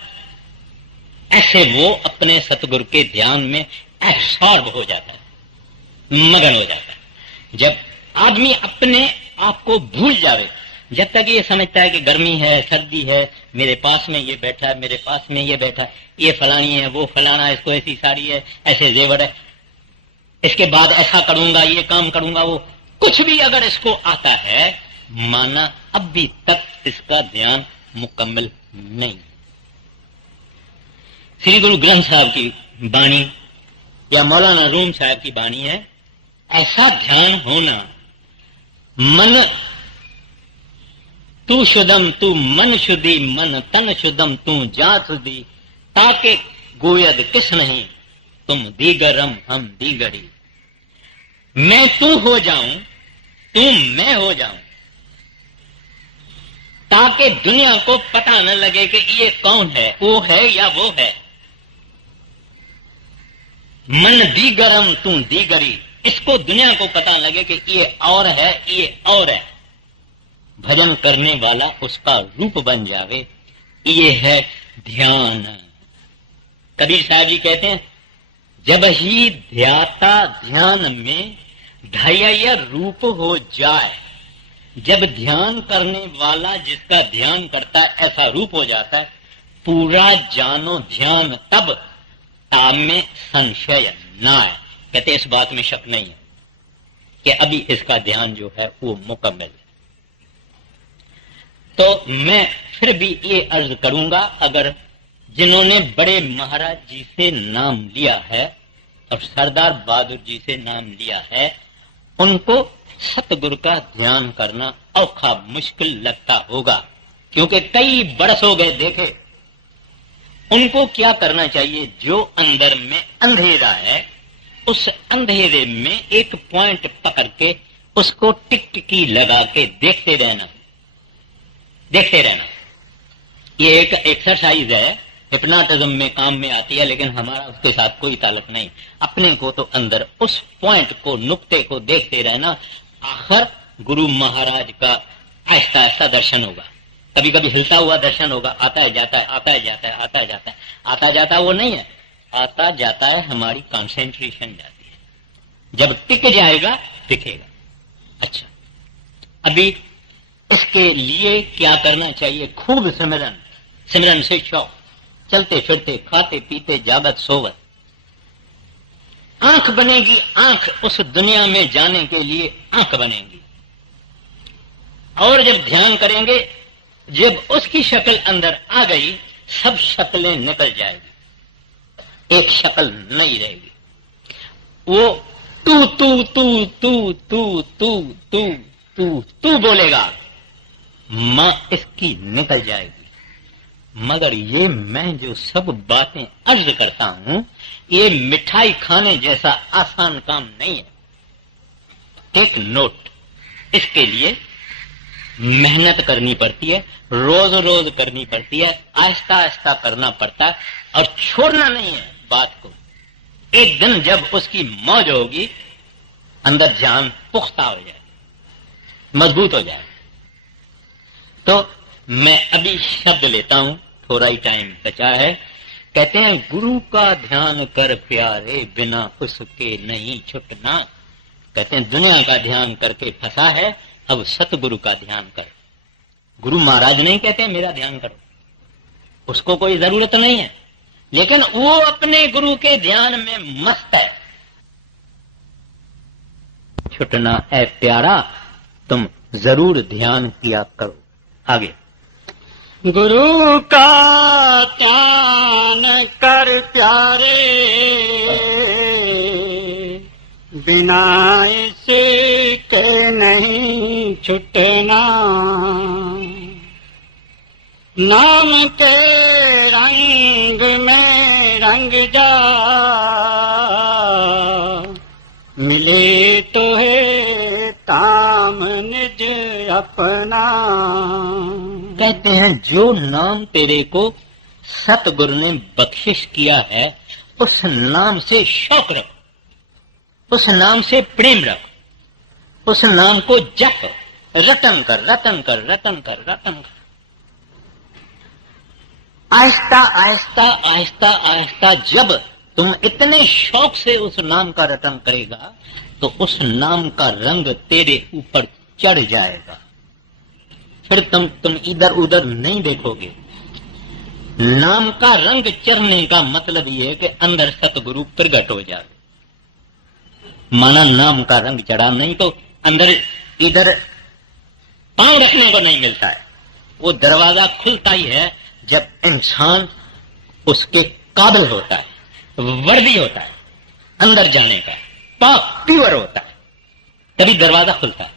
ऐसे वो अपने सतगुरु के ध्यान में एब्सॉर्ब हो जाता है, मगन हो जाता है। जब आदमी अपने आप को भूल जावे, जब तक ये समझता है कि गर्मी है, सर्दी है, मेरे पास में ये बैठा है, मेरे पास में ये बैठा है, ये फलानी है, वो फलाना, इसको ऐसी साड़ी है, ऐसे जेवर है, इसके बाद ऐसा करूंगा, ये काम करूंगा, वो कुछ भी अगर इसको आता है, माना अभी तक इसका ध्यान मुकम्मल नहीं। श्री गुरु ग्रंथ साहब की बाणी या मौलाना रूम साहब की बाणी है, ऐसा ध्यान होना, मन तू शुद्धम तू मन शुद्धि, मन तन शुद्धम तू जात शुद्धि, ताके गोयद किस नहीं तुम दीगरम हम दीगरी। मैं तू हो जाऊं, तू मैं हो जाऊं, ताकि दुनिया को पता न लगे कि ये कौन है, वो है या वो है। मन दीगरम तू दीगरी, इसको दुनिया को पता लगे कि ये और है, ये और है। भजन करने वाला उसका रूप बन जावे, ये है ध्यान। कबीर साहब जी कहते हैं, जब ही ध्याता ध्यान में धैर्य रूप हो जाए, जब ध्यान करने वाला जिसका ध्यान करता है ऐसा रूप हो जाता है, पूरा जानो ध्यान तब ताम में संशय ना है। कहते इस बात में शक नहीं है कि अभी इसका ध्यान जो है वो मुकम्मल है। तो मैं फिर भी ये अर्ज करूंगा, अगर जिन्होंने बड़े महाराज जी से नाम लिया है और सरदार बहादुर जी से नाम लिया है, उनको सतगुरु का ध्यान करना औखा मुश्किल लगता होगा, क्योंकि कई बरस हो गए देखे। उनको क्या करना चाहिए? जो अंदर में अंधेरा है, उस अंधेरे में एक पॉइंट पकड़ के उसको टिकटिकी लगा के देखते रहना, देखते रहना। ये एक एक्सरसाइज है, हिप्नोटिज्म में काम में आती है, लेकिन हमारा उसके साथ कोई ताल्लुक नहीं। अपने को तो अंदर उस पॉइंट को, नुक्ते को देखते रहना। आखिर गुरु महाराज का आहिस्ता आहिस्ता दर्शन होगा। कभी कभी हिलता हुआ दर्शन होगा, आता है जाता है, आता है जाता है, आता है जाता है। आता जाता वो नहीं है, आता जाता है हमारी कंसेंट्रेशन जाती है। जब टिक जाएगा दिखेगा। अच्छा, अभी इसके लिए क्या करना चाहिए? खूब सिमरन, सिमरन से शौक, चलते फिरते, खाते पीते, जागत सोवत। आंख बनेगी, आंख उस दुनिया में जाने के लिए आंख बनेगी। और जब ध्यान करेंगे, जब उसकी शक्ल अंदर आ गई, सब शक्लें निकल जाएगी, एक शक्ल नहीं रहेगी। वो तू तू तू तू तू तू तू तू तू बोलेगा, मां इसकी निकल जाएगी। मगर ये मैं जो सब बातें अर्ज करता हूं, ये मिठाई खाने जैसा आसान काम नहीं है। एक नोट, इसके लिए मेहनत करनी पड़ती है, रोज रोज करनी पड़ती है, आहिस्ता आहिस्ता करना पड़ता है, और छोड़ना नहीं है बात को। एक दिन जब उसकी मौज होगी, अंदर जान पुख्ता हो जाए, मजबूत हो जाए। तो मैं अभी शब्द लेता हूं, थोड़ा ही टाइम बचा है। कहते हैं, गुरु का ध्यान कर प्यारे, बिना उसके नहीं छुटना। कहते हैं, दुनिया का ध्यान करके फंसा है, अब सतगुरु का ध्यान कर। गुरु महाराज नहीं कहते मेरा ध्यान करो, उसको कोई जरूरत नहीं है, लेकिन वो अपने गुरु के ध्यान में मस्त है। छुटना है प्यारा, तुम जरूर ध्यान किया करो। आगे, गुरु का ध्यान कर प्यारे, बिना इसके नहीं छुटना। नाम के रंग में रंग जा, मिले तो है ताम निज अपना। कहते हैं, जो नाम तेरे को सतगुरु ने बख्शिश किया है, उस नाम से शौक रख, उस नाम से प्रेम रख, उस नाम को जप, रटन कर, रटन कर, रटन कर, रटन कर। आहिस्ता आहिस्ता आहिस्ता आहिस्ता जब तुम इतने शौक से उस नाम का रटन करेगा, तो उस नाम का रंग तेरे ऊपर चढ़ जाएगा। फिर तुम इधर उधर नहीं देखोगे। नाम का रंग चढ़ने का मतलब यह है कि अंदर सतगुरु प्रगट हो जाए। माना नाम का रंग चढ़ा, नहीं तो अंदर इधर पांव रखने को नहीं मिलता है। वो दरवाजा खुलता ही है जब इंसान उसके काबिल होता है, वर्दी होता है अंदर जाने का, पाक प्योर होता है, तभी दरवाजा खुलता है।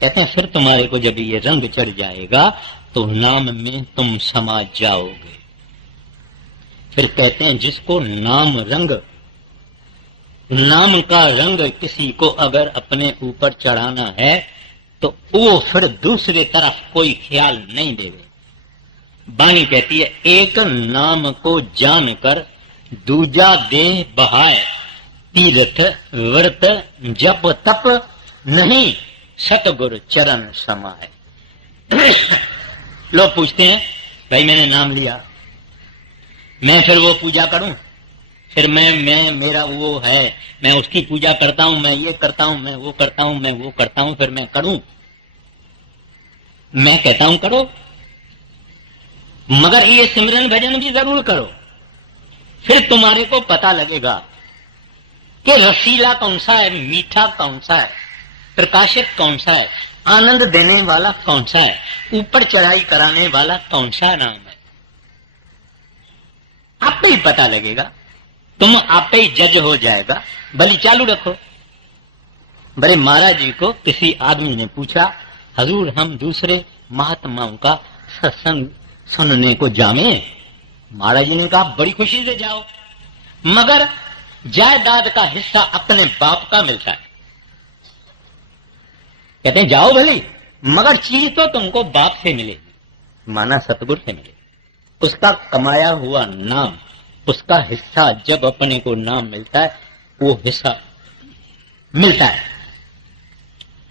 कहते हैं, फिर तुम्हारे को जब ये रंग चढ़ जाएगा तो नाम में तुम समा जाओगे। फिर कहते हैं, जिसको नाम रंग, नाम का रंग किसी को अगर अपने ऊपर चढ़ाना है, तो वो फिर दूसरे तरफ कोई ख्याल नहीं देवे। बानी कहती है, एक नाम को जानकर दूजा देह बहाए, तीर्थ व्रत जप तप नहीं, सतगुरु चरण समाए। लोग पूछते हैं, भाई मैंने नाम लिया, मैं फिर वो पूजा करूं, फिर मैं मेरा वो है, मैं उसकी पूजा करता हूं, मैं ये करता हूं, मैं वो करता हूं, मैं वो करता हूं, फिर मैं करूं। मैं कहता हूं करो, मगर ये सिमरन भजन भी जरूर करो। फिर तुम्हारे को पता लगेगा कि रसीला कौन सा है, मीठा कौन सा है, प्रकाशित कौन सा है, आनंद देने वाला कौन सा है, ऊपर चढ़ाई कराने वाला कौन सा नाम है। आपको ही पता लगेगा, तुम आप ही जज हो जाएगा। भली चालू रखो। बड़े महाराज जी को किसी आदमी ने पूछा, हजूर हम दूसरे महात्माओं का सत्संग सुनने को जावे। महाराज जी ने कहा, बड़ी खुशी से जाओ, मगर जायदाद का हिस्सा अपने बाप का मिलता है। कहते हैं, जाओ भली, मगर चीज तो तुमको बाप से मिलेगी, माना सतगुरु से मिलेगी। उसका कमाया हुआ नाम, उसका हिस्सा जब अपने को नाम मिलता है, वो हिस्सा मिलता है।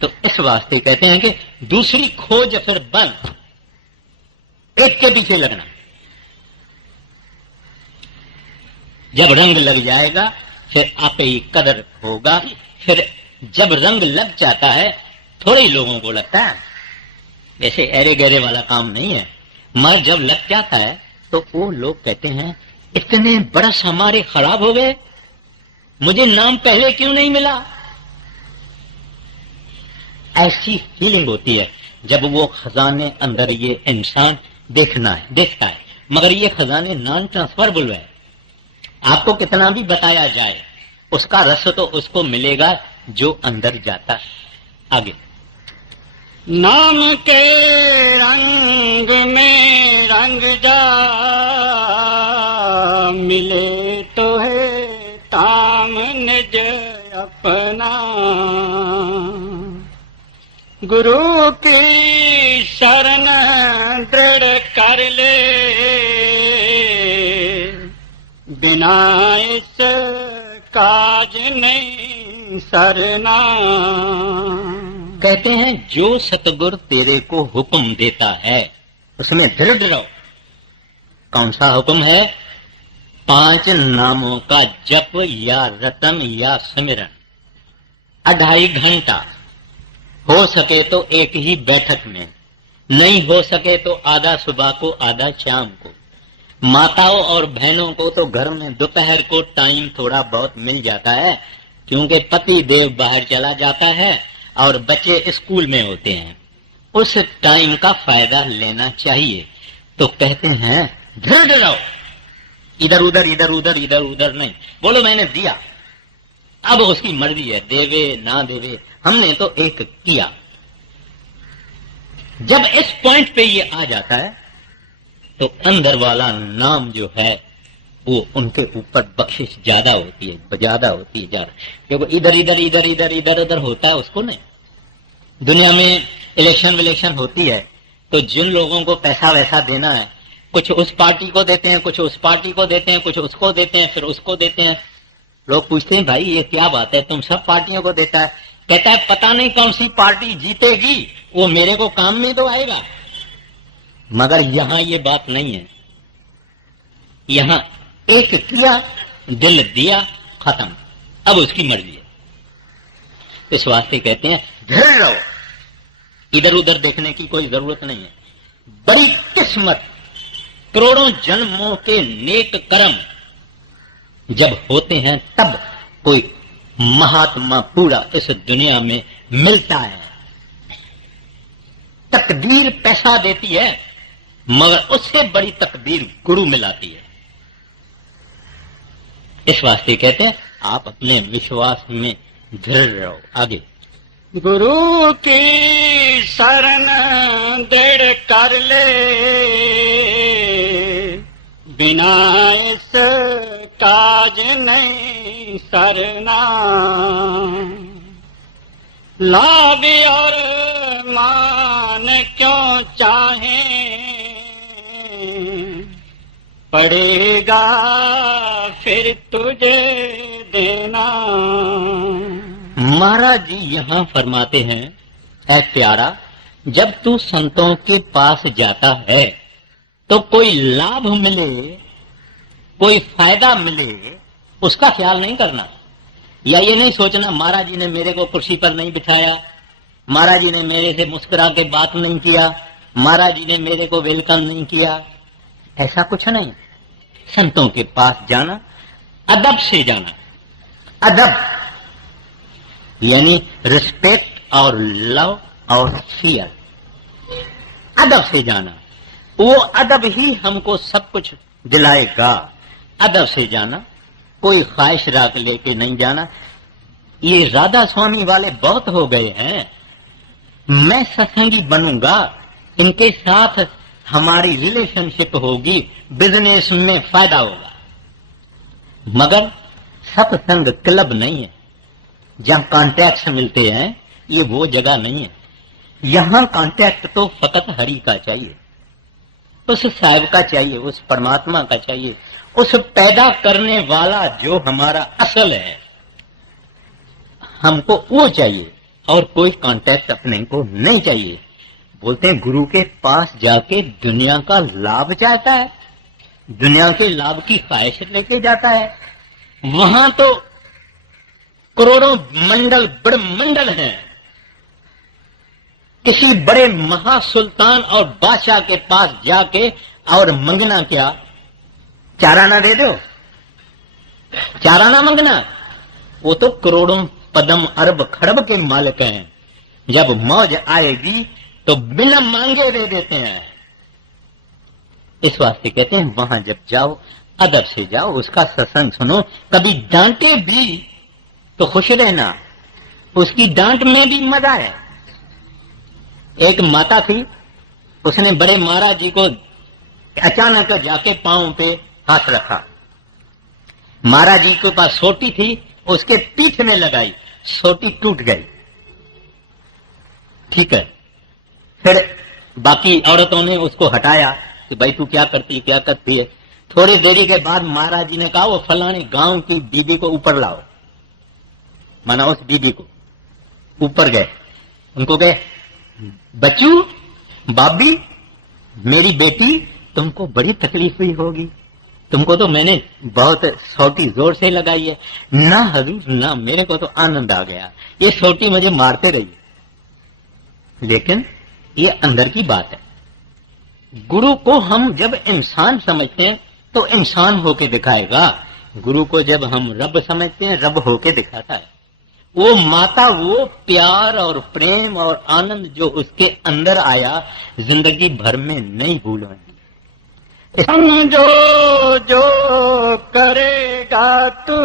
तो इस वास्ते कहते हैं कि दूसरी खोज फिर बंद, एक के पीछे लगना। जब रंग लग जाएगा फिर आपे ही कदर होगा। फिर जब रंग लग जाता है, थोड़े ही लोगों को लगता है, ऐसे अरे गहरे वाला काम नहीं है, मगर जब लग जाता है तो वो लोग कहते हैं इतने बरस हमारे खराब हो गए, मुझे नाम पहले क्यों नहीं मिला। ऐसी फीलिंग होती है जब वो खजाने अंदर ये इंसान देखता है, मगर ये खजाने नॉन ट्रांसफरेबल है। आपको कितना भी बताया जाए, उसका रस तो उसको मिलेगा जो अंदर जाता है। आगे, नाम के रंग में रंग जा, मिले तो है ताम निज अपना। गुरु की शरण दृढ़ कर ले, बिना इस काज नहीं सरना। कहते हैं जो सतगुरु तेरे को हुक्म देता है उसमें दृढ़ रहो। कौन सा हुक्म है? 5 नामों का जप या रटन या सिमरन, 2.5 घंटा, हो सके तो एक ही बैठक में, नहीं हो सके तो आधा सुबह को आधा शाम को। माताओं और बहनों को तो घर में दोपहर को टाइम थोड़ा बहुत मिल जाता है, क्योंकि पति देव बाहर चला जाता है और बच्चे स्कूल में होते हैं, उस टाइम का फायदा लेना चाहिए। तो कहते हैं दृढ़ रहो, इधर उधर इधर उधर इधर उधर नहीं। बोलो मैंने दिया, अब उसकी मर्जी है, देवे ना देवे, हमने तो एक किया। जब इस पॉइंट पे ये आ जाता है तो अंदर वाला नाम जो है वो उनके ऊपर बख्शिश ज्यादा होती है, ज्यादा होती है, ज्यादा। क्योंकि इधर इधर इधर इधर इधर उधर होता है उसको नहीं। दुनिया में इलेक्शन विलेक्शन होती है तो जिन लोगों को पैसा वैसा देना है, कुछ उस पार्टी को देते हैं, कुछ उस पार्टी को देते हैं, कुछ उसको देते हैं, फिर उसको देते हैं। लोग पूछते हैं भाई ये क्या बात है, तुम सब पार्टियों को देता है? कहता है पता नहीं कौन सी पार्टी जीतेगी, वो मेरे को काम में तो आएगा। मगर यहां ये बात नहीं है, यहां एक किया, दिल दिया, खत्म, अब उसकी मर्जी है। इस वास्ते कहते हैं दृढ़ रहो, इधर उधर देखने की कोई जरूरत नहीं है। बड़ी किस्मत, करोड़ों जन्मों के नेक कर्म जब होते हैं तब कोई महात्मा पूरा इस दुनिया में मिलता है। तकदीर पैसा देती है, मगर उससे बड़ी तकदीर गुरु मिलाती है। इस वास्ते कहते हैं आप अपने विश्वास में दृढ़ रहो। आगे, गुरु की शरण दृढ़ कर ले, बिना इस काज नहीं सरना। लाभ और मान क्यों चाहे, पड़ेगा फिर तुझे देना। महाराज जी यहां फरमाते हैं, ऐ प्यारा, जब तू संतों के पास जाता है तो कोई लाभ मिले, कोई फायदा मिले, उसका ख्याल नहीं करना। या ये नहीं सोचना महाराज जी ने मेरे को कुर्सी पर नहीं बिठाया, महाराज जी ने मेरे से मुस्कुरा के बात नहीं किया, महाराज जी ने मेरे को वेलकम नहीं किया, ऐसा कुछ नहीं। संतों के पास जाना, अदब से जाना। अदब यानी रिस्पेक्ट और लव और फियर, अदब से जाना। वो अदब ही हमको सब कुछ दिलाएगा। अदब से जाना, कोई ख्वाहिश राख लेके नहीं जाना। ये राधा स्वामी वाले बहुत हो गए हैं, मैं सत्संगी बनूंगा, इनके साथ हमारी रिलेशनशिप होगी, बिजनेस में फायदा होगा। मगर सत्संग क्लब नहीं है जहां कॉन्टैक्ट मिलते हैं, ये वो जगह नहीं है। यहां कॉन्टैक्ट तो फकत हरि का चाहिए, उस साहिब का चाहिए, उस परमात्मा का चाहिए, उस पैदा करने वाला जो हमारा असल है, हमको वो चाहिए। और कोई कांटेक्ट अपने को नहीं चाहिए। बोलते हैं गुरु के पास जाके दुनिया का लाभ चाहता है, दुनिया के लाभ की ख्वाहिश लेके जाता है। वहां तो करोड़ों मंडल बड़े मंडल हैं। किसी बड़े महासुल्तान और बादशाह के पास जाके और मंगना क्या, चाराना दे दो, चाराना मंगना। वो तो करोड़ों पदम अरब खरब के मालिक हैं। जब मौज आएगी तो बिना मांगे दे देते हैं। इस वास्ते कहते हैं वहां जब जाओ अदब से जाओ, उसका सत्संग सुनो। कभी डांटे भी तो खुश रहना, उसकी डांट में भी मजा है। एक माता थी, उसने बड़े महाराज जी को अचानक जाके पांव पे हाथ रखा। महाराज जी के पास सोटी थी, उसके पीठ में लगाई, सोटी टूट गई। ठीक है, फिर बाकी औरतों ने उसको हटाया कि भाई तू क्या करती है। थोड़ी देरी के बाद महाराज जी ने कहा वो फलाने गांव की बीबी को ऊपर लाओ। माना उस बीबी को ऊपर गए, उनको कहे बच्चू, बाबी, मेरी बेटी, तुमको बड़ी तकलीफ हुई होगी, तुमको तो मैंने बहुत सोटी जोर से लगाई है। ना हजूर ना, मेरे को तो आनंद आ गया, ये सोटी मुझे मारते रही। लेकिन ये अंदर की बात है। गुरु को हम जब इंसान समझते हैं तो इंसान होके दिखाएगा, गुरु को जब हम रब समझते हैं रब होके दिखाता है। वो माता, वो प्यार और प्रेम और आनंद जो उसके अंदर आया, जिंदगी भर में नहीं भूलेंगे। समझो जो करेगा तू,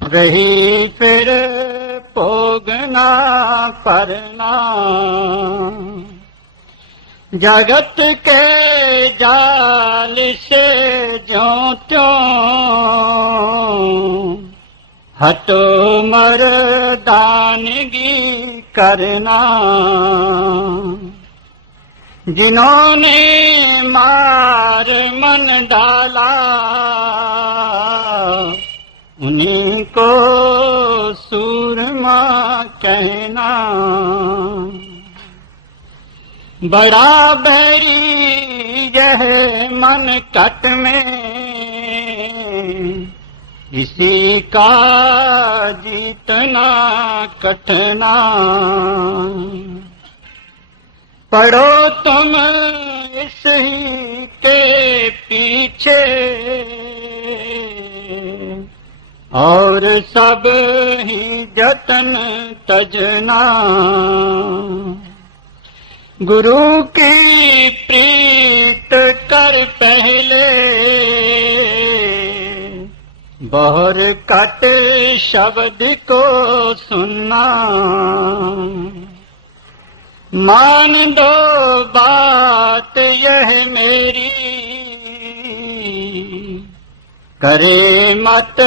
रही फिर भोगना परना। जगत के जाल से ज्यों त्यों हटो मर्दानगी करना। जिन्होंने मार मन डाला, उन्हीं को सूरमा कहना। बड़ा बैरी यह मन कट में, इसी का जीतना कठना। पढ़ो तुम इस ही के पीछे, और सब ही जतन तजना। गुरु की प्रीत कर पहले, बहुर कट शब्द को सुनना। मान दो बात यह मेरी, करे मत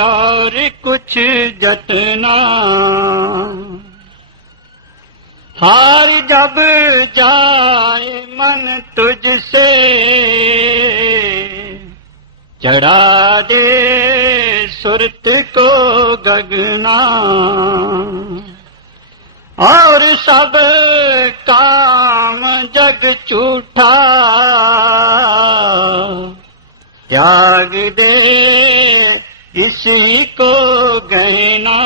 और कुछ जतना। हार जब जाए मन तुझसे, चढ़ा दे सुरत को गगना। और सब काम जग झूठा, त्याग दे इसी को गहना।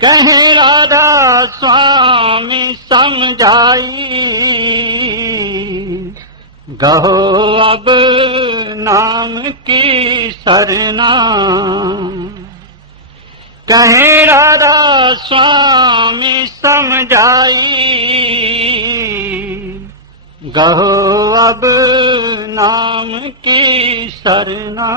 कहे राधा स्वामी समझाई, गहो अब नाम की सरना। कहे राधा स्वामी समझाई, गहो अब नाम की सरना।